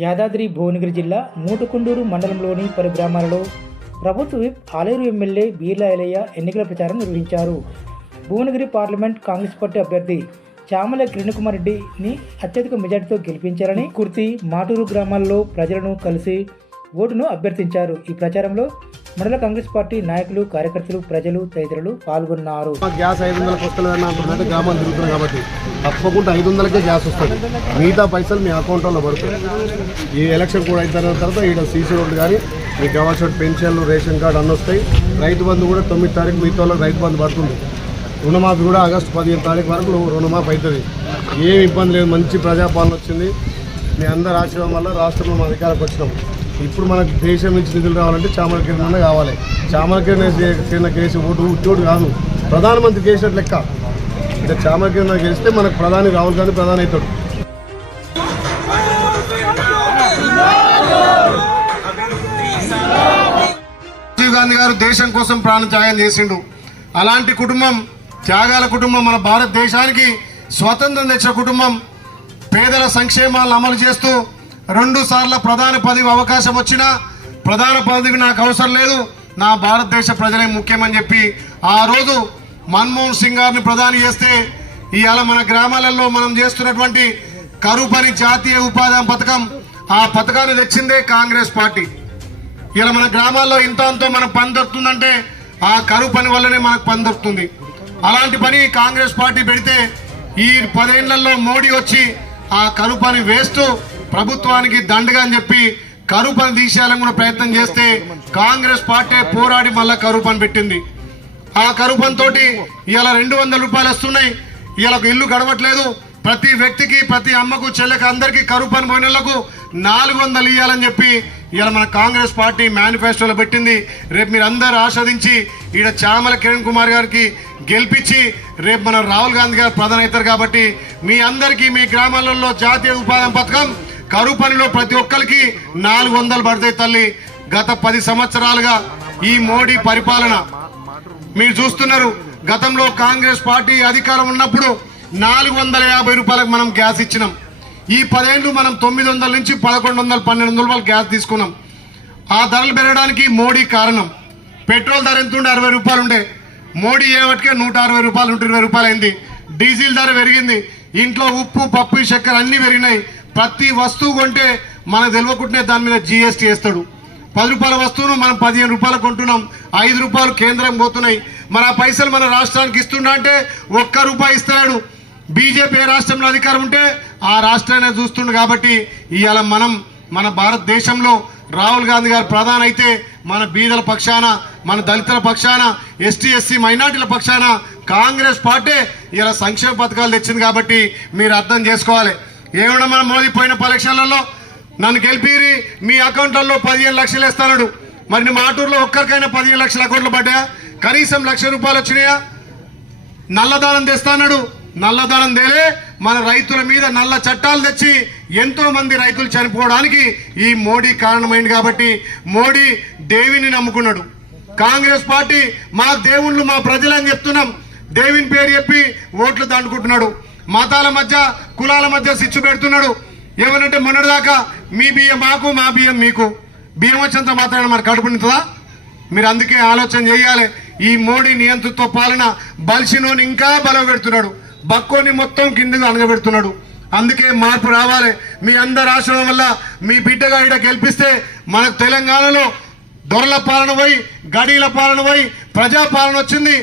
యాదాద్రి భువనగిరి జిల్లా మూటుకుండూరు మండలంలోని పలు గ్రామాలలో ప్రభుత్వ విప్ ఆలేరు ఎమ్మెల్యే బీర్ల ఐలయ్య ఎన్నికల ప్రచారం నిర్వహించారు. భువనగిరి పార్లమెంట్ కాంగ్రెస్ పార్టీ అభ్యర్థి చామల కిరణ్ కుమార్ రెడ్డిని అత్యధిక మెజార్టీతో గెలిపించారని కుర్తి మాటూరు గ్రామాల్లో ప్రజలను కలిసి ఓటును అభ్యర్థించారు. ఈ ప్రచారంలో మండల కాంగ్రెస్ పార్టీ నాయకులు, కార్యకర్తలు, ప్రజలు తదితరులు పాల్గొన్నారు. గ్యాస్ 500కి వస్తలేదన్న గ్రామాలు తిరుగుతున్నాం కాబట్టి తప్పకుండా 500కే గ్యాస్ వస్తుంది. మిగతా పైసలు మీ అకౌంట్లో పడుతుంది. ఈ ఎలక్షన్ కూడా అయిన తర్వాత ఇక్కడ సీసీ రోడ్డు కానీ మీకు కావాల్సిన పెన్షన్లు, రేషన్ కార్డు అన్నీ వస్తాయి. రైతు బంధు కూడా 9 తారీఖు మిగతా రైతు బంధు పడుతుంది. రుణమాఫీ కూడా ఆగస్టు 15 తారీఖు వరకు రుణమాఫీ అవుతుంది. ఏమి ఇబ్బంది లేదు. మంచి ప్రజాపాలన వచ్చింది. మీ అందరి ఆశీర్వాదం వల్ల రాష్ట్రంలో మన అధికారికి వచ్చినాం. ఇప్పుడు మనకు దేశం నుంచి నిధులు రావాలంటే చామల కిరణ్ కావాలి. చామల కిరణ్ కేసు ఓటు కాదు, ప్రధానమంత్రి కేసినట్టు లెక్క. అంటే చామల కిరణ్ గెలిస్తే మనకు ప్రధాని రాహుల్ గాంధీ ప్రధాని అవుతాడు. రాజీవ్ గాంధీ గారు దేశం కోసం ప్రాణ త్యాగం చేసిండు. అలాంటి కుటుంబం, త్యాగాల కుటుంబం, మన భారతదేశానికి స్వతంత్రం తెచ్చిన కుటుంబం. పేదల సంక్షేమాలను అమలు చేస్తూ 2 సార్ల ప్రధాని పదవి అవకాశం వచ్చినా ప్రధాన పదవి నాకు అవసరం లేదు, నా భారతదేశ ప్రజలే ముఖ్యమని చెప్పి ఆ రోజు మన్మోహన్ సింగ్ గారిని ప్రధాని చేస్తే ఇవాళ మన గ్రామాలలో మనం చేస్తున్నటువంటి కరువు పని జాతీయ ఉపాధి పథకం, ఆ పథకాన్ని తెచ్చిందే కాంగ్రెస్ పార్టీ. ఇలా మన గ్రామాల్లో ఇంతో మనకు పని దొరుకుతుందంటే ఆ కరువు పని వల్లనే మనకు పని దొరుకుతుంది. అలాంటి పని కాంగ్రెస్ పార్టీ పెడితే ఈ 10 ఏళ్లలో మోడీ వచ్చి ఆ కరువు పని వేస్తూ ప్రభుత్వానికి దండగా అని చెప్పి కరువు పని తీసేయాలని కూడా ప్రయత్నం చేస్తే కాంగ్రెస్ పార్టీ పోరాడి మళ్ళా కరువు పని పెట్టింది. ఆ కరువు పని తోటి ఇవాళ 200 రూపాయలు వస్తున్నాయి. ఇవాళ ఇల్లు గడవట్లేదు. ప్రతి వ్యక్తికి, ప్రతి అమ్మకు, చెల్లెకి, అందరికీ కరువు పని పోయినలకు 400 ఇవ్వాలని చెప్పి ఇవాళ మన కాంగ్రెస్ పార్టీ మేనిఫెస్టోలో పెట్టింది. రేపు మీరు అందరూ ఆస్వాదించి ఈడ చామల కిరణ్ కుమార్ గారికి గెలిపించి రేపు మన రాహుల్ గాంధీ గారు ప్రధాని అవుతారు. కాబట్టి మీ అందరికీ మీ గ్రామాలలో జాతీయ ఉపాధి పథకం కరువు పనిలో ప్రతి ఒక్కరికి 400 పడతాయి తల్లి. గత 10 సంవత్సరాలుగా ఈ మోడీ పరిపాలన మీరు చూస్తున్నారు. గతంలో కాంగ్రెస్ పార్టీ అధికారం ఉన్నప్పుడు 450 రూపాయలకు మనం గ్యాస్ ఇచ్చినాం. ఈ 10 ఏళ్ళు మనం 900 నుంచి 1100, 1200 రూపాయలు గ్యాస్ తీసుకున్నాం. ఆ ధరలు పెరగడానికి మోడీ కారణం. పెట్రోల్ ధర ఎంత ఉండే 60 రూపాయలు ఉండే, మోడీ ఏవటికే 160 రూపాయలు, 120 రూపాయలు అయింది. డీజిల్ ధర పెరిగింది. ఇంట్లో ఉప్పు, పప్పు, చక్కెర అన్నీ పెరిగినాయి. ప్రతి వస్తువు కొంటే మనకు తెలియకుంటే దాని మీద జీఎస్టీ వేస్తాడు. 10 రూపాయల వస్తువును మనం 15 రూపాయలు కొంటున్నాం. 5 రూపాయలు కేంద్రం పోతున్నాయి. మన పైసలు మన రాష్ట్రానికి ఇస్తున్నా అంటే 1 రూపాయి ఇస్తాడు. బీజేపీ రాష్ట్రంలో అధికారం ఉంటే ఆ రాష్ట్రాన్ని చూస్తుండు. కాబట్టి ఇవాళ మనం మన భారతదేశంలో రాహుల్ గాంధీ గారు ప్రధాని అయితే మన బీదల పక్షాన, మన దళితుల పక్షాన, ఎస్టీ, ఎస్సీ, మైనార్టీల పక్షాన కాంగ్రెస్ పార్టీ ఇలా సంక్షేమ పథకాలు తెచ్చింది. కాబట్టి మీరు అర్థం చేసుకోవాలి. ఏమన్నా మన మోదీ పోయిన ఎలక్షన్లలో నన్ను గెలిపిరి మీ అకౌంట్లలో 15 లక్షలు వేస్తాడు. మరి మాటూరులో ఒక్కరికైనా 15 లక్షల అకౌంట్లు పడ్డాయా? కనీసం 1,00,000 రూపాయలు వచ్చినాయా? నల్లదానం తెస్తాడు. నల్లదానం తేలే మన రైతుల మీద నల్ల చట్టాలు తెచ్చి ఎంతో మంది రైతులు చనిపోవడానికి ఈ మోడీ కారణమైంది. కాబట్టి మోడీ దేవిని నమ్ముకున్నాడు. కాంగ్రెస్ పార్టీ మా దేవుళ్ళు, మా ప్రజలని చెప్తున్నాం. దేవిని పేరు చెప్పి ఓట్లు దండుకుంటున్నాడు. మతాల మధ్య, కులాల మధ్య సిచ్చు పెడుతున్నాడు. ఏమనంటే మొన్నటిదాకా మీ బియ్యం మాకు, మా బియ్యం మీకు, బియ్యం వచ్చేంత మాత్రాన మరి కడుపునిస్తుందా? మీరు అందుకే ఆలోచన చేయాలి. ఈ మోడీ నియంతృత్వ పాలన బలిసినోని ఇంకా బలం పెడుతున్నాడు, బక్కోని మొత్తం కిందగా అనగబెడుతున్నాడు. అందుకే మార్పు రావాలి. మీ అందరి ఆశ్రమం వల్ల మీ బిడ్డగా ఇక్కడ గెలిపిస్తే మనకు తెలంగాణలో దొరల పాలన పోయి, గడీల పాలన పోయి, ప్రజాపాలన వచ్చింది.